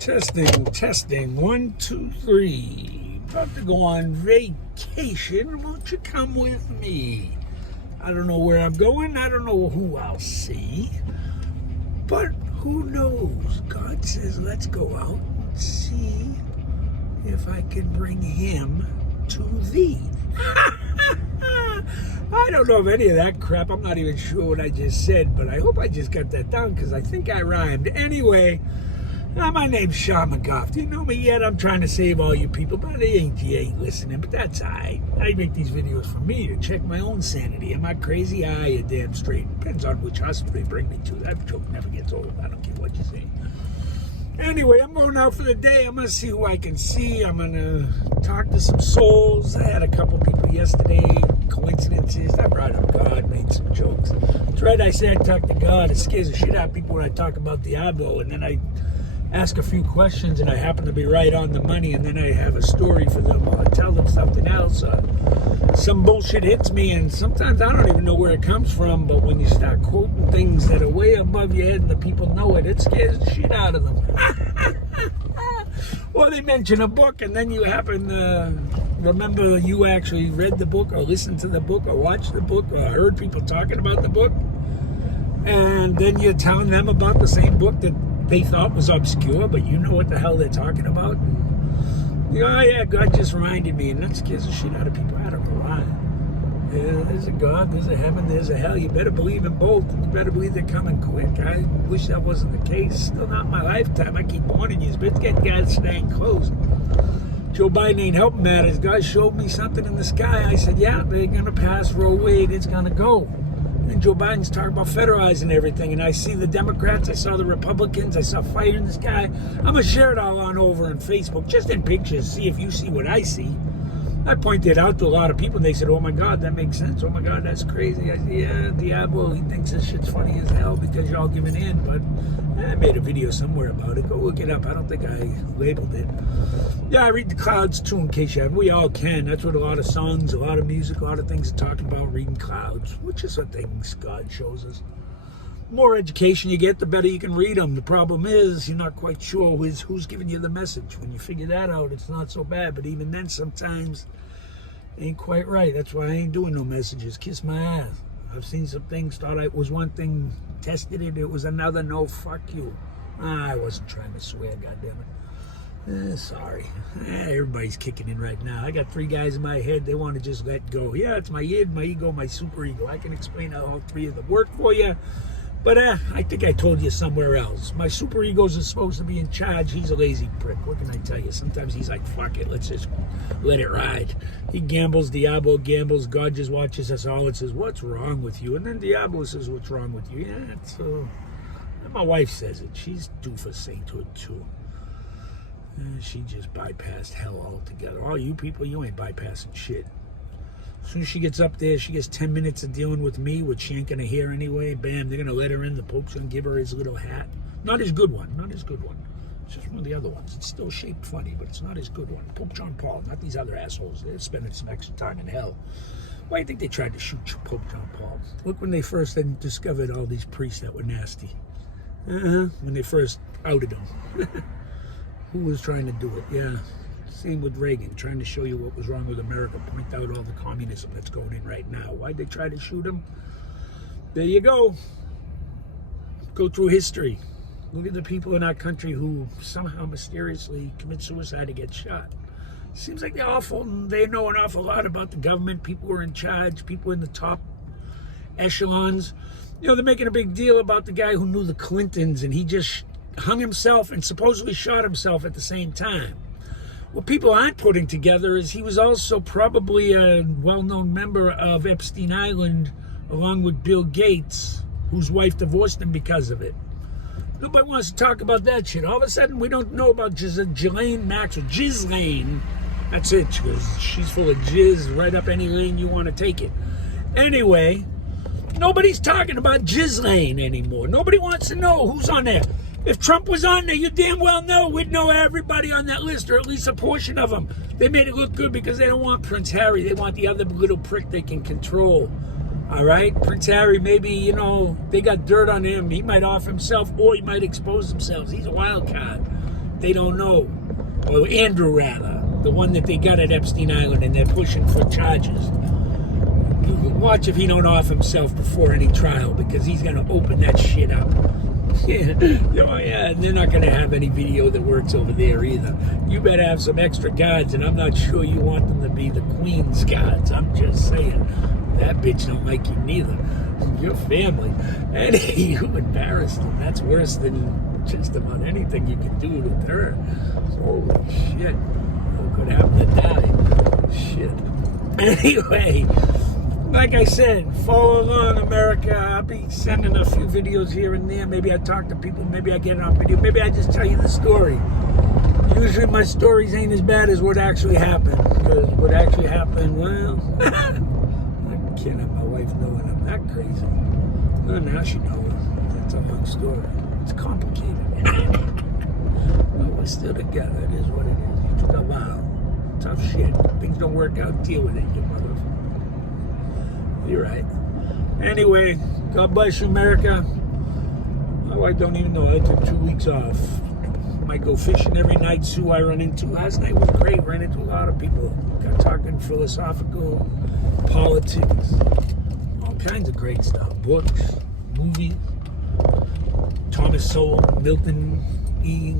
Testing, testing. 1, 2, 3. About to go on vacation. Won't you come with me? I don't know where I'm going. I don't know who I'll see. But who knows? God says, let's go out and see if I can bring him to thee. I don't know of any of that crap. I'm not even sure what I just said, but I hope I just got that down because I think I rhymed. Anyway, my name's Sean McGough. Do you know me yet? I'm trying to save all you people, but you ain't listening. But that's all right. I make these videos for me to check my own sanity. Am I crazy? You're damn straight. Depends on which hospital they bring me to. That joke never gets old. I don't care what you say. Anyway, I'm going out for the day. I'm going to see who I can see. I'm going to talk to some souls. I had a couple people yesterday. Coincidences. I brought up God, made some jokes. That's right. I said I talk to God. It scares the shit out of people when I talk about Diablo. And then I ask a few questions and I happen to be right on the money. And then I have a story for them. Or I tell them something else. Some bullshit hits me. And sometimes I don't even know where it comes from. But when you start quoting things that are way above your head and the people know it, it scares the shit out of them. Or they mention a book and then you happen to remember you actually read the book or listened to the book or watched the book or heard people talking about the book. And then you're telling them about the same book that they thought was obscure, but you know what the hell they're talking about. And, oh yeah, God just reminded me, and that scares the shit out of people. I don't know why. Yeah, there's a God, there's a heaven, there's a hell. You better believe in both. You better believe they're coming quick. I wish that wasn't the case. Still not my lifetime. I keep warning you, but it's getting guys staying close. Joe Biden ain't helping matters. God showed me something in the sky. I said, yeah, they're going to pass Roe Wade. It's going to go. And Joe Biden's talking about federalizing everything. And I see the Democrats. I saw the Republicans. I saw fire in the sky. I'm going to share it all on over on Facebook, just in pictures, see if you see what I see. I pointed out to a lot of people, and they said, oh my God, that makes sense. Oh my God, that's crazy. I said, yeah, Diablo, he thinks this shit's funny as hell because you're all giving in. But I made a video somewhere about it. Go look it up. I don't think I labeled it. Yeah, I read the clouds too, in case you haven't. We all can. That's what a lot of songs, a lot of music, a lot of things are talking about, reading clouds, which is what things God shows us. The more education you get, the better you can read them. The problem is you're not quite sure who's giving you the message. When you figure that out, it's not so bad. But even then, sometimes it ain't quite right. That's why I ain't doing no messages. Kiss my ass. I've seen some things, thought it was one thing, tested it, it was another. No, fuck you. I wasn't trying to swear, goddammit. Sorry. Everybody's kicking in right now. I got 3 guys in my head. They want to just let go. Yeah, it's my id, my ego, my super ego. I can explain how all 3 of them work for you. But I think I told you somewhere else. My super egos is supposed to be in charge. He's a lazy prick. What can I tell you? Sometimes he's like, fuck it, let's just let it ride. He gambles, Diablo gambles. God just watches us all and says, what's wrong with you? And then Diablo says, what's wrong with you? Yeah, it's, my wife says it. She's due for sainthood too. She just bypassed hell altogether. All you people, you ain't bypassing shit. As soon as she gets up there, she gets 10 minutes of dealing with me, which she ain't going to hear anyway. Bam, they're going to let her in. The Pope's going to give her his little hat. Not his good one. Not his good one. It's just one of the other ones. It's still shaped funny, but it's not his good one. Pope John Paul, not these other assholes. They're spending some extra time in hell. Why do you think they tried to shoot Pope John Paul? Look when they first discovered all these priests that were nasty. When they first outed them. Who was trying to do it? Yeah. Same with Reagan, trying to show you what was wrong with America, point out all the communism that's going in right now. Why'd they try to shoot him? There you go. Go through history. Look at the people in our country who somehow mysteriously commit suicide to get shot. Seems like they're awful, and they know an awful lot about the government, people who are in charge, people in the top echelons. You know, they're making a big deal about the guy who knew the Clintons, and he just hung himself and supposedly shot himself at the same time. What people aren't putting together is he was also probably a well-known member of Epstein Island, along with Bill Gates, whose wife divorced him because of it. Nobody wants to talk about that shit. All of a sudden, we don't know about Ghislaine Maxwell. Ghislaine, that's it, because she's full of jizz right up any lane you want to take it. Anyway, nobody's talking about Ghislaine anymore. Nobody wants to know who's on there. If Trump was on there, you damn well know we'd know everybody on that list, or at least a portion of them. They made it look good because they don't want Prince Harry. They want the other little prick they can control. All right? Prince Harry, maybe, you know, they got dirt on him. He might off himself, or he might expose himself. He's a wild card. they don't know. Or Andrew, rather. The one that they got at Epstein Island and they're pushing for charges. Watch if he don't off himself before any trial, because he's going to open that shit up. Yeah, and they're not going to have any video that works over there either. You better have some extra guards, and I'm not sure you want them to be the Queen's guards. I'm just saying. That bitch don't like you neither. Your family. And you embarrassed them. That's worse than just about anything you can do with her. Holy shit. What could happen to die? Shit. Anyway, like I said, follow along, America. I'll be sending a few videos here and there. Maybe I talk to people. Maybe I get it on video. Maybe I just tell you the story. Usually my stories ain't as bad as what actually happened. Because what actually happened, well, I can't have my wife knowing I'm that crazy. Well, now she knows. It's a long story. It's complicated. But we're still together. It is what it is. You took a while. Tough shit. Things don't work out. Deal with it, you mother. You're right. Anyway, God bless you, America. My wife don't even know. I took 2 weeks off. Might go fishing every night. Sue I run into. Last night was great. Ran into a lot of people. Got talking philosophical, politics, all kinds of great stuff. Books, movies, Thomas Sowell, Milton E.,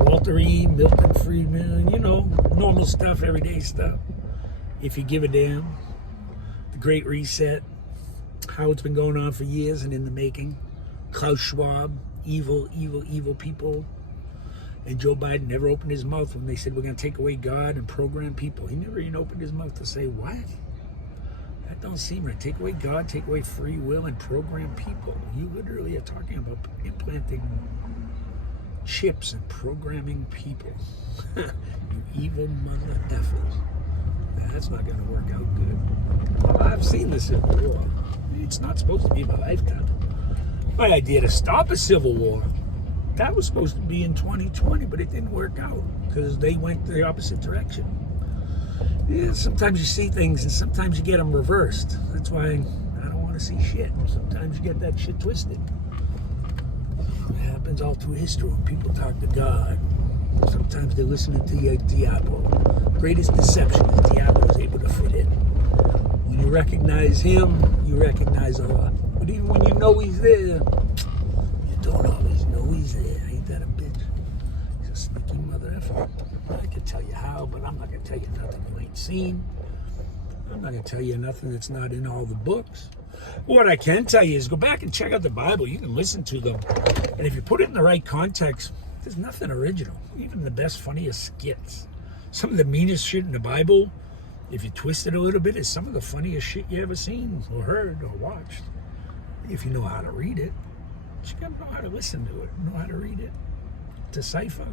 Walter E., Milton Friedman, you know, normal stuff, everyday stuff. If you give a damn. The Great Reset, how it's been going on for years and in the making. Klaus Schwab, evil people. And Joe Biden never opened his mouth when they said we're going to take away God and program people. He never even opened his mouth to say, what? That don't seem right. Take away God, take away free will, and program people. You literally are talking about implanting chips and programming people. You evil mother effers. That's not going to work out good. Well, I've seen the Civil War. It's not supposed to be my lifetime. My idea to stop a civil war, that was supposed to be in 2020, but it didn't work out because they went the opposite direction. Yeah, sometimes you see things and sometimes you get them reversed. That's why I don't want to see shit. Sometimes you get that shit twisted. It happens all through history when people talk to God. Sometimes they're listening to Diablo. Greatest deception is Diablo is able to fit in. When you recognize him, you recognize a lot. But even when you know he's there, you don't always know he's there. Ain't that a bitch? He's a sneaky mother effer. I can tell you how, but I'm not going to tell you nothing you ain't seen. I'm not going to tell you nothing that's not in all the books. What I can tell you is go back and check out the Bible. You can listen to them. And if you put it in the right context, there's nothing original. Even the best, funniest skits. Some of the meanest shit in the Bible, if you twist it a little bit, is some of the funniest shit you ever seen or heard or watched. If you know how to read it. You gotta know how to listen to it, know how to read it, decipher.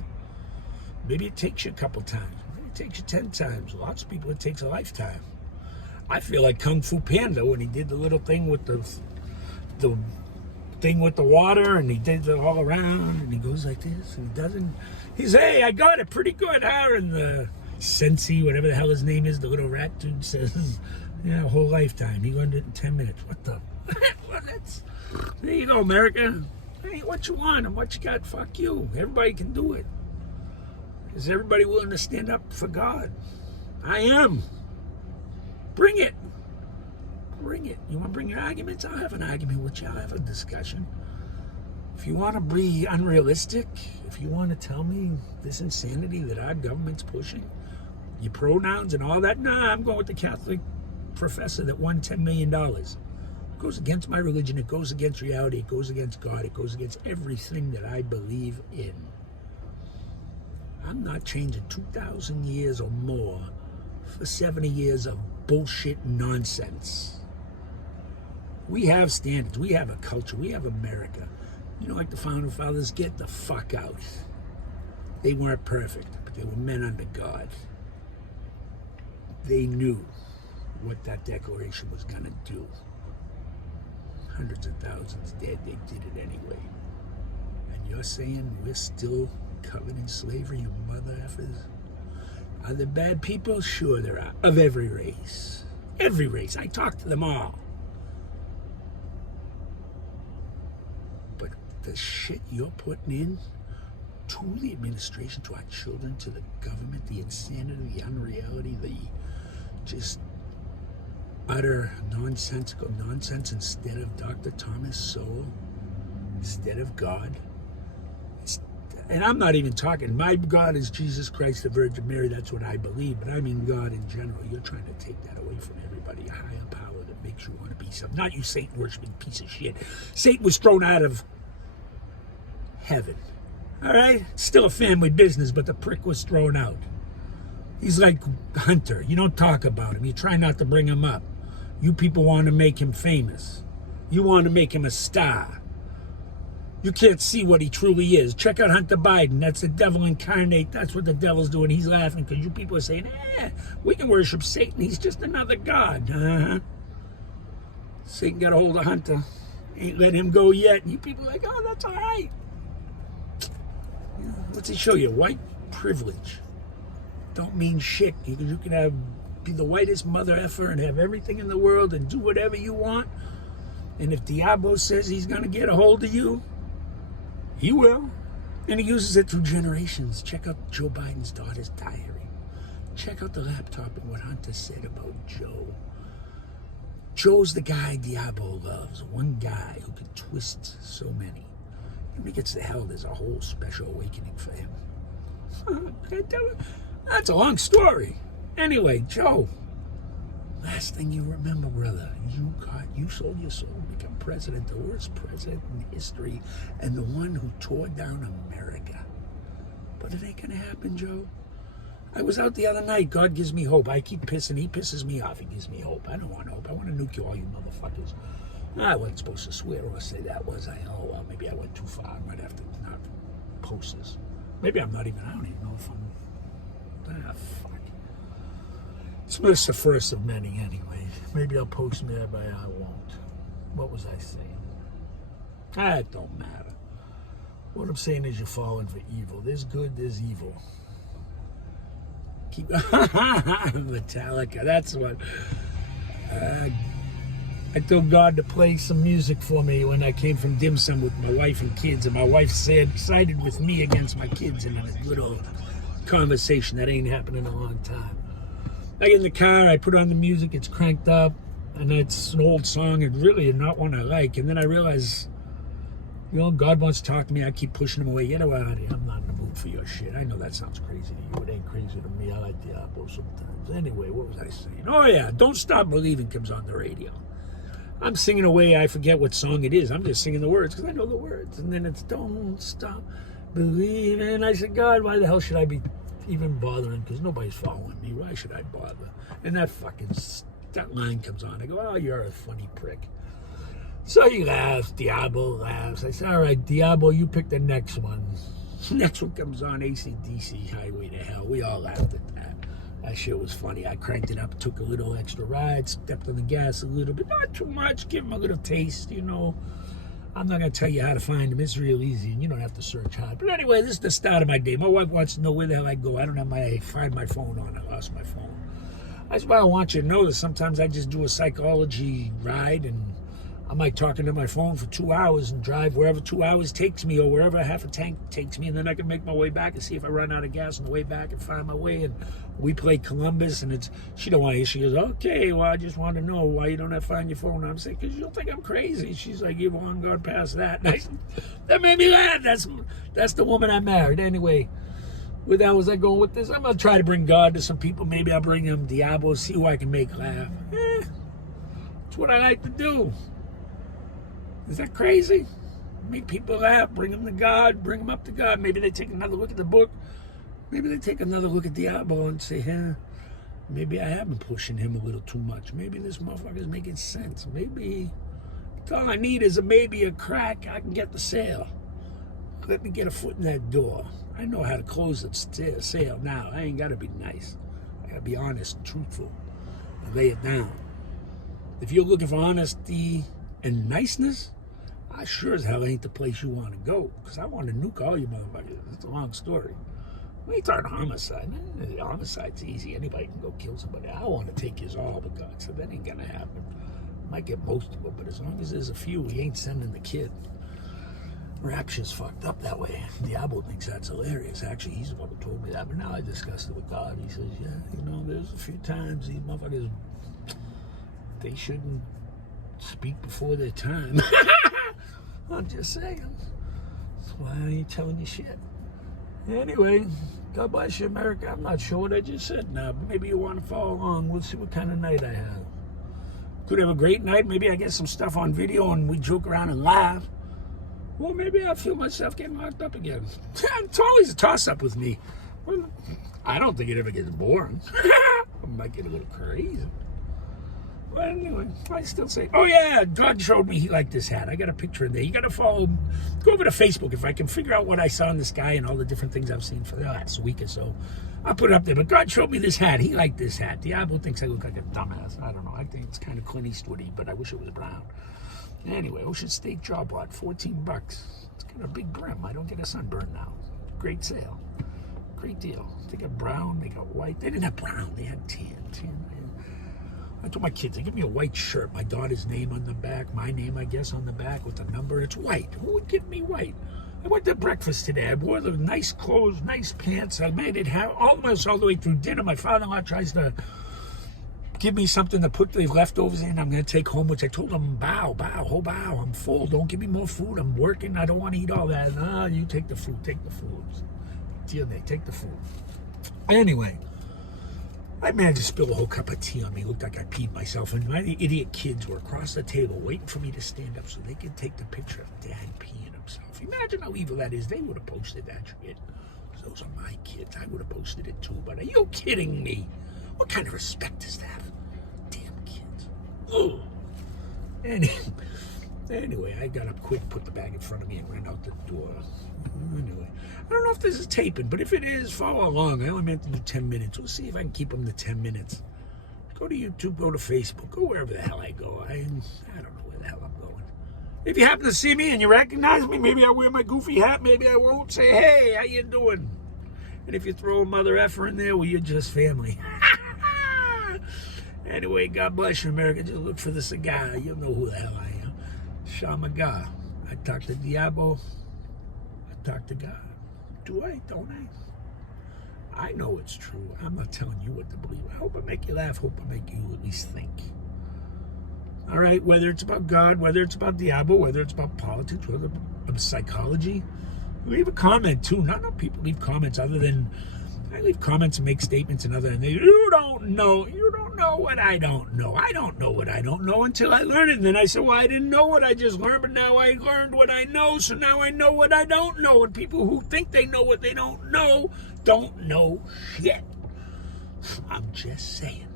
Maybe it takes you a couple times. Maybe it takes you 10 times. Lots of people, it takes a lifetime. I feel like Kung Fu Panda when he did the little thing with the thing with the water, and he did it all around, and he goes like this, and he doesn't. He's, hey, I got it pretty good, huh? And the Sensi, whatever the hell his name is, the little rat dude says, yeah, a whole lifetime. He learned it in 10 minutes. What the? Well, there you go, America. Hey, what you want and what you got, fuck you. Everybody can do it. Is everybody willing to stand up for God? I am. Bring it. Bring it. You want to bring your arguments? I'll have an argument with you. I'll have a discussion. If you want to be unrealistic, if you want to tell me this insanity that our government's pushing, your pronouns and all that, nah, I'm going with the Catholic professor that won $10 million. It goes against my religion. It goes against reality. It goes against God. It goes against everything that I believe in. I'm not changing 2,000 years or more for 70 years of bullshit nonsense. We have standards. We have a culture. We have America. You know, like the Founding Fathers, get the fuck out. They weren't perfect, but they were men under God. They knew what that declaration was going to do. Hundreds of thousands dead, they did it anyway. And you're saying we're still covered in slavery, you mother effers? Are there bad people? Sure there are. Of every race. Every race. I talk to them all. But the shit you're putting in, to the administration, to our children, to the government, the insanity, the unreality, the just utter nonsensical nonsense instead of Dr. Thomas Sowell, instead of God. And I'm not even talking, my God is Jesus Christ, the Virgin Mary, that's what I believe, but I mean God in general. You're trying to take that away from everybody, a higher power that makes you want to be something. Not you Satan worshiping piece of shit. Satan was thrown out of heaven. All right? Still a family business, but the prick was thrown out. He's like Hunter. You don't talk about him. You try not to bring him up. You people want to make him famous. You want to make him a star. You can't see what he truly is. Check out Hunter Biden. That's the devil incarnate. That's what the devil's doing. He's laughing because you people are saying, we can worship Satan. He's just another god. Satan got a hold of Hunter. Ain't let him go yet. And you people are like, oh, that's all right. What's it show you? White privilege. Don't mean shit. You can be the whitest mother effer and have everything in the world and do whatever you want. And if Diablo says he's going to get a hold of you, he will. And he uses it through generations. Check out Joe Biden's daughter's diary. Check out the laptop and what Hunter said about Joe. Joe's the guy Diablo loves. One guy who can twist so many. When he gets to hell, there's a whole special awakening for him. That's a long story. Anyway, Joe, last thing you remember, brother, you sold your soul to become president, the worst president in history, and the one who tore down America. But it ain't gonna happen, Joe. I was out the other night. God gives me hope. I keep pissing. He pisses me off. He gives me hope. I don't want hope. I want to nuke you all, you motherfuckers. I wasn't supposed to swear or say that, was I? Oh, well, maybe I went too far. I might have to not post this. Maybe I'm not even, I don't even know if I'm, fuck. It's the first of many anyway. Maybe I'll post me, but I won't. What was I saying? That don't matter. What I'm saying is you're falling for evil. There's good, there's evil. Keep Metallica, that's what. I told God to play some music for me when I came from dim sum with my wife and kids, and my wife sided with me against my kids in a little conversation that ain't happened in a long time. I get in the car, I put on the music, it's cranked up, and it's an old song, and really not one I like. And then I realize, God wants to talk to me. I keep pushing him away. Get out of here. I'm not in the mood for your shit. I know that sounds crazy to you. It ain't crazy to me. I like Diablo sometimes. Anyway, what was I saying? Oh, yeah, Don't Stop Believing comes on the radio. I'm singing away. I forget what song it is. I'm just singing the words because I know the words. And then it's Don't Stop Believing. I said, God, why the hell should I be even bothering? Because nobody's following me. Why should I bother? And that line comes on. I go, oh, you're a funny prick. So he laughs. Diablo laughs. I say, all right, Diablo, you pick the next one. Next one comes on, AC/DC, Highway to Hell. We all laughed at that. That shit was funny. I cranked it up, took a little extra ride, stepped on the gas a little bit. Not too much. Give him a little taste, I'm not going to tell you how to find them. It's real easy, and you don't have to search hard. But anyway, this is the start of my day. My wife wants to know where the hell I go. I don't have find my phone on. I lost my phone. That's why I want you to know that sometimes I just do a psychology ride, and I might talk into my phone for 2 hours and drive wherever 2 hours takes me, or wherever half a tank takes me, and then I can make my way back and see if I run out of gas on the way back and find my way. And we play Columbus, and she don't want to hear. She goes, okay, well, I just want to know why you don't have to find your phone. I'm saying, because you'll think I'm crazy. She's like, you've long gone past that. And that made me laugh. That's the woman I married. Anyway, where the hell was I going with this? I'm going to try to bring God to some people. Maybe I'll bring him Diablo, see who I can make laugh. It's what I like to do. Is that crazy? Make people laugh, bring them to God, bring them up to God. Maybe they take another look at the book. Maybe they take another look at Diablo and say, maybe I have been pushing him a little too much. Maybe this motherfucker's making sense. Maybe all I need is maybe a crack. I can get the sale. Let me get a foot in that door. I know how to close the sale now. I ain't got to be nice. I got to be honest and truthful and lay it down. If you're looking for honesty and niceness, I sure as hell ain't the place you want to go, because I want to nuke all you motherfuckers. It's a long story. We ain't talking homicide. Homicide's easy. Anybody can go kill somebody. I want to take his all, but God said that ain't going to happen. Might get most of it, but as long as there's a few, we ain't sending the kid. Rapture's fucked up that way. Diablo thinks that's hilarious. Actually, he's the one who told me that. But now I discussed it with God. He says, yeah, there's a few times these motherfuckers, they shouldn't speak before their time. I'm just saying. That's why I ain't telling you shit. Anyway, God bless you, America. I'm not sure what I just said now, but maybe you want to follow along. We'll see what kind of night I have. Could have a great night. Maybe I get some stuff on video and we joke around and laugh. Well, maybe I feel myself getting locked up again. It's always a toss-up with me. Well, I don't think it ever gets boring. I might get a little crazy. But anyway, I still say, oh yeah, God showed me he liked this hat. I got a picture in there. You got to go over to Facebook. If I can figure out what I saw in this guy and all the different things I've seen for the last week or so, I'll put it up there. But God showed me this hat. He liked this hat. Diablo thinks I look like a dumbass. I don't know. I think it's kind of Clint Eastwoody, but I wish it was brown. Anyway, Ocean State Job Lot, $14. It's got a big brim. I don't get a sunburn now. Great sale. Great deal. They got brown, they got white. They didn't have brown, they had tan. I told my kids, they give me a white shirt. My daughter's name on the back, my name, I guess, on the back with the number. It's white. Who would give me white? I went to breakfast today. I wore the nice clothes, nice pants. I made it almost all the way through dinner. My father-in-law tries to give me something to put the leftovers in. I'm going to take home, which I told him, bow, I'm full. Don't give me more food. I'm working. I don't want to eat all that. No, you take the food. Take the food. Deal there. Take the food. Anyway, I managed to spill a whole cup of tea on me. Looked like I peed myself. And my idiot kids were across the table waiting for me to stand up so they could take the picture of Dad peeing himself. Imagine how evil that is. They would have posted that shit. Those are my kids. I would have posted it too. But are you kidding me? What kind of respect is that? Damn kids. Ugh. Anyway, I got up quick, put the bag in front of me, and ran out the door. Anyway, I don't know if this is taping, but if it is, follow along. I only meant to do 10 minutes. We'll see if I can keep them to 10 minutes. Go to YouTube, go to Facebook, go wherever the hell I go. I don't know where the hell I'm going. If you happen to see me and you recognize me, maybe I wear my goofy hat, maybe I won't. Say, hey, how you doing? And if you throw a mother effer in there, well, you're just family. Anyway, God bless you, America. Just look for the cigar. You'll know who the hell I am. Shamaga. I talk to Diablo. I talk to God. Do I? Don't I? I know it's true. I'm not telling you what to believe. I hope I make you laugh. Hope I make you at least think. All right? Whether it's about God, whether it's about Diablo, whether it's about politics, whether it's about psychology, leave a comment, too. Not enough people leave comments other than I leave comments and make statements and other than you don't know what I don't know. I don't know what I don't know until I learn it. And then I said, well, I didn't know what I just learned, but now I learned what I know, so now I know what I don't know. And people who think they know what they don't know shit. I'm just saying.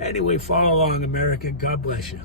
Anyway, follow along, America. God bless you.